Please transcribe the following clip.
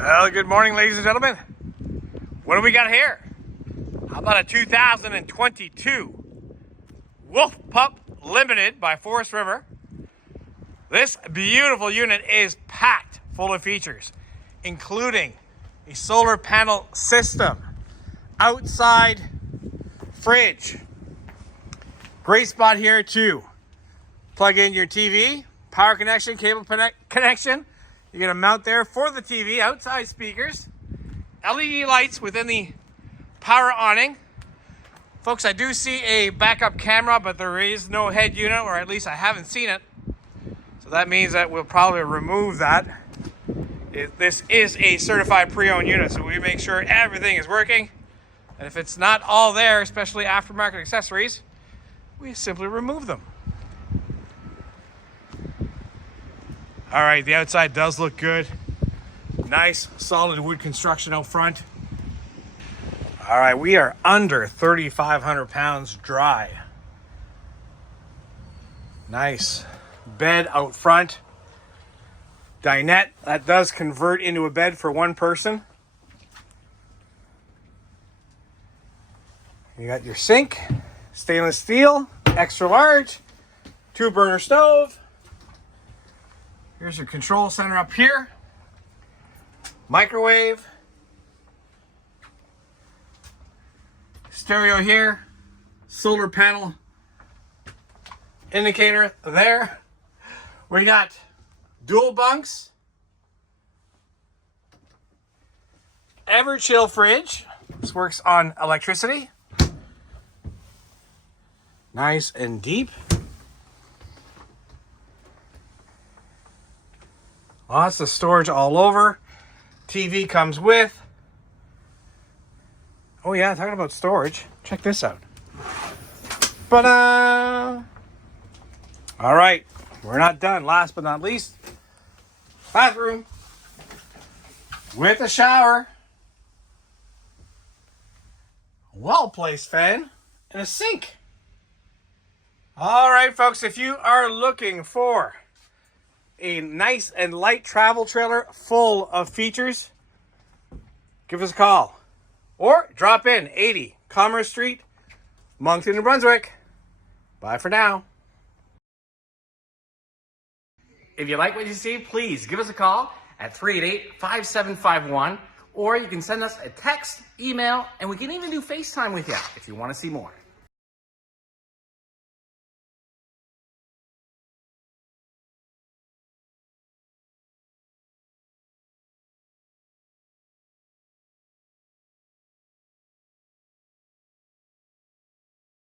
Well, good morning, ladies and gentlemen. What do we got here? How about a 2022 Wolf Pup Limited by Forest River? This beautiful unit is packed full of features, including a solar panel system, outside fridge. Great spot here to plug in your TV, power connection, cable connection. You're gonna mount there for the TV, outside speakers, LED lights within the power awning. Folks, I do see a backup camera, but there is no head unit, or at least I haven't seen it. So that means that we'll probably remove that. This is a certified pre-owned unit, so we make sure everything is working. And if it's not all there, especially aftermarket accessories, we simply remove them. All right, the outside does look good. Nice, solid wood construction out front. All right, we are under 3,500 pounds dry. Nice bed out front. Dinette, that does convert into a bed for one person. You got your sink, stainless steel, extra large, 2-burner stove. Here's your control center up here. Microwave. Stereo here. Solar panel indicator there. We got dual bunks. Everchill fridge. This works on electricity. Nice and deep. Lots of storage all over. TV comes with. Oh yeah, talking about storage. Check this out. Ta-da! All right, we're not done. Last but not least, bathroom with a shower, well-placed fan, and a sink. All right, folks, if you are looking for a nice and light travel trailer full of features, give us a call or drop in 80 Commerce Street, Moncton, New Brunswick. Bye for now. If you like what you see, please give us a call at 388-5751, or you can send us a text, email, and we can even do FaceTime with you if you want to see more.